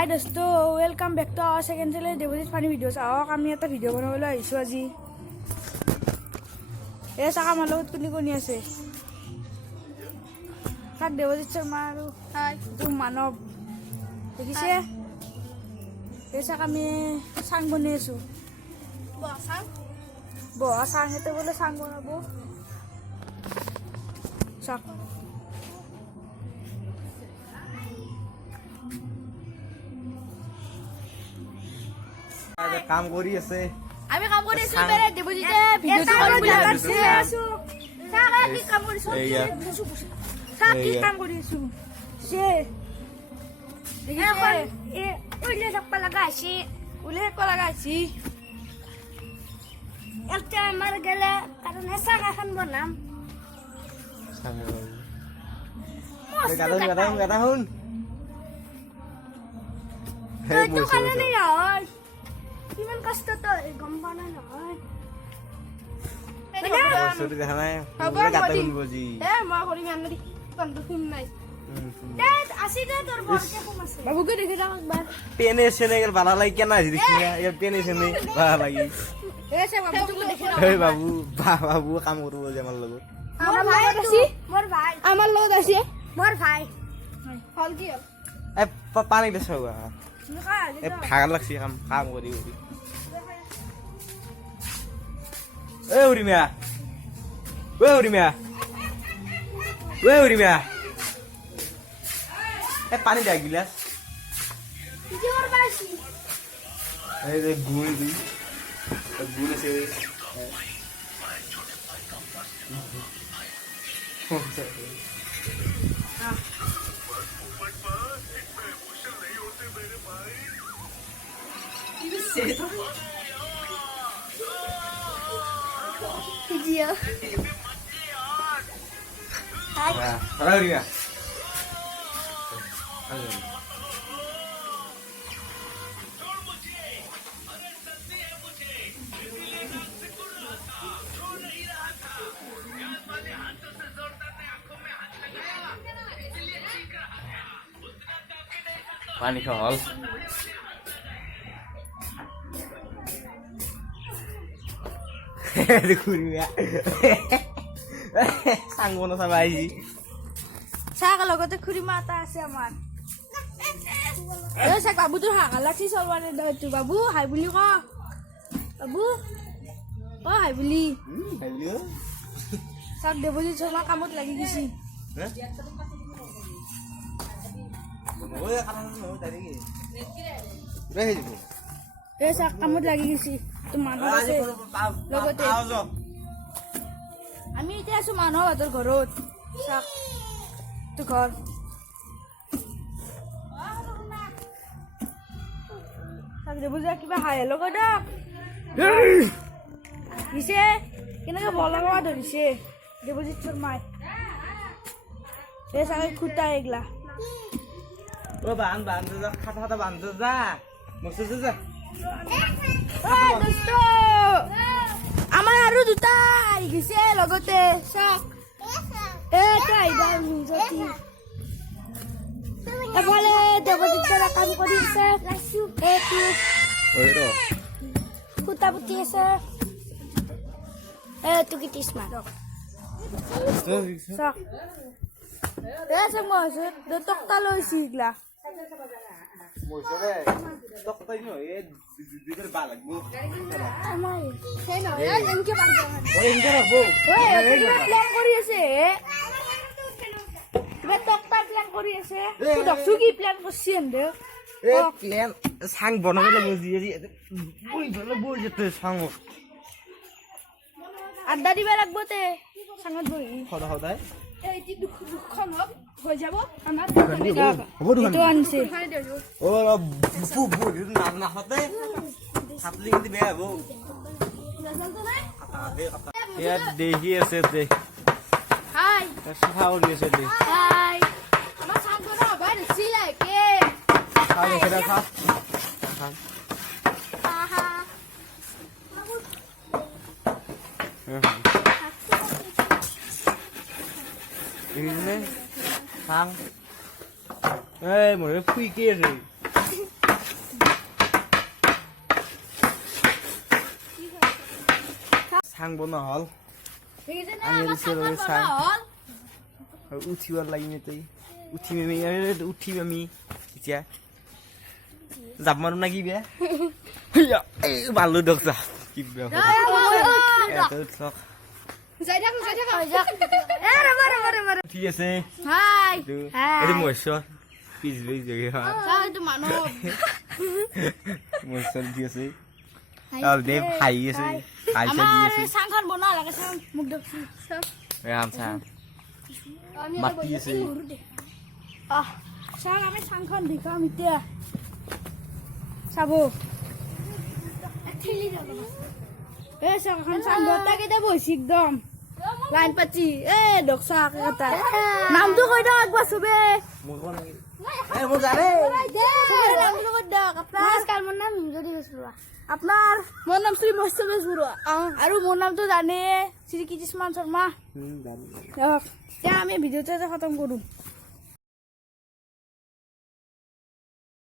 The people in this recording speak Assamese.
হাই দোস্ত, welcome back to our second channel Debajit funny videos. আহক আমি এটা ভিডিঅ' বনাবলৈ আহিছোঁ আজি। এই চাক আমাৰ লগত কোনি কোনি আছে। তাক দেৱজিৎ শৰ্মা আৰু তোৰ মানৱ দেখিছে। এই চাক আমি চাং বনাই আছোঁ। বহা চাং এটা বোলে চাং বনাব। চাক কাম কৰি আছে। আমি কাম কৰি আছো। বেৰে দেৱজিতে ভিডিঅ'টো কৰিবলৈ লাগিছে। চাক কি কাম কৰিছো? চাক কি কাম কৰিছো? সে দেখিছে এ উলে থাকবা লাগা আছে। উলে থাকবা লাগা আছে। একটা আমার গেলে কারণ চাক এখন বনাম। গাদা শুন। তো খালে নেই হয়। কিমান কষ্ট তো গম পা না নহয়। দেখা নাই বাবুকে দেখে যাও একবার। পেনে সেনে ভালো লাগে কেন আছে দেখি পেনে সেনে ভালো লাগে। বাবু বাবু কাম করবো যে আমার লগত। আমার লগত আছে মোর ভাই। ফল কি হল? পানি দেশ ভাগার লাগছে কাম কাম করি করি। এ উরিমিয়া এ পানি দে গিলাস। এই যে গুল দি গুল আছে। Video. Hai. Halo dia. Panik hol. Dunia. Sanggono sama aja. Saya kalau kata kuri mata আছে আমার। এই সাক বাবু তোর হাগা লাগছি সলবানে দইতো বাবু হাই বুলি ক। বাবু ও হাই বুলি। হাই বুলি। সাক দেৱজিৎ শৰ্মা কামত লাগি গিছি। হ্যাঁ? ওই কাম নহ তাই কি? রেহে দিব। এই সাক কামত লাগি গিছি। তো মানুহ আছে লগতে। আমি এতিয়া আছো মানুহ হাতৰ ঘৰত। চাক তো ঘৰ চাক দেৱজিৎ কিবা হাই লগ দক দিছে কেনেকে বলগা ধৰিছে দেৱজিৎ শৰ্মাই। এই চাকে খুটা এগলা ও বান যা খাটা বান যা মস্ত যা। দোস্ত আমাৰ আৰু দুটা আহি গৈছে লগতে। চাক এটা আইডাৰ নিজতি এফালে দেৱজিৎ শৰ্মাই কাম কৰি আছে। এইটো খুটা পুতি আছে। এইটো কি টিছমা চাক এই চাক মই টকটা লৈছো এইগলা। মইছরে টকটাই নয় এ দিদের বা লাগবো। আমাৰ সেই নহয় এনেকে বান্ধা ওই ইনকে ৰাখবো। ওই কিবা প্ল্যান কৰি আছে। কিবা টকটা প্ল্যান কৰি আছে। তুই দেখছো কি প্ল্যান করছি এন্ডে? এ প্ল্যান সাং বনাবে লাগবো জি বই ধরে বই যেতে সাং আড্ডা দিবা লাগবো তে সাঙত বহি। সদায় এই দুখন হৈ যাব আমাৰ এইটো আনছে। ও বু বু না হতে হাতলি কিন্তু বেয়া হবো। ইয়া দেখি আছে দে। হাই সাফা কৰি আছে দে। হাই আমাৰ সাংগৰা ভাই ছিলে কে খা দেখে খা। আহা sang. Ê, mà nó phi kia rồi. চাং বনোৱা হ'ল দেখিছেনে আমি আমাৰ দিছোঁ চাংখন চাং। বনোৱা হ'ল আৰু উঠিবৰ লাগিম এতিয়া উঠিম আমি এতিয়া যাব মাৰো না কি বেয়া এই বালু দক যা কি বেয়া উঠক যাই থাক এ ৰবা ঠিক আছে হাই এইটো মহেশ্বৰ পিছলৈ জগি এইটো মানুহ মহেশ্বৰ দি আছে আৰু দেৱ হাঁহি আছে হাঁহি দি আমাৰ আছে চাংখন বনোৱা লাগে চাং মোক দেখছি ৰাম চাং মাতি আছে চাং আমি চাংখন দেখাম এতিয়া চাব এই চাংখন চাং গোটেইকেইটা বহিছে একদম লাইন পাতি এ ডকচা এটা নামটো কৈ দিয়ক একবাৰ চবে মোৰ জানে নামটো কৈ দিয়ক নমস্কাৰ মোৰ নাম হিমজ্যোতি বেজবৰুৱা আপোনাৰ মোৰ নাম শ্ৰী মহেশ্বৰ বেজবৰুৱা আৰু মোৰ নামটো জানে শ্ৰী কৃষ্ণ শৰ্মা এতিয়া আমি ভিডিঅ'টো খতম কৰোঁ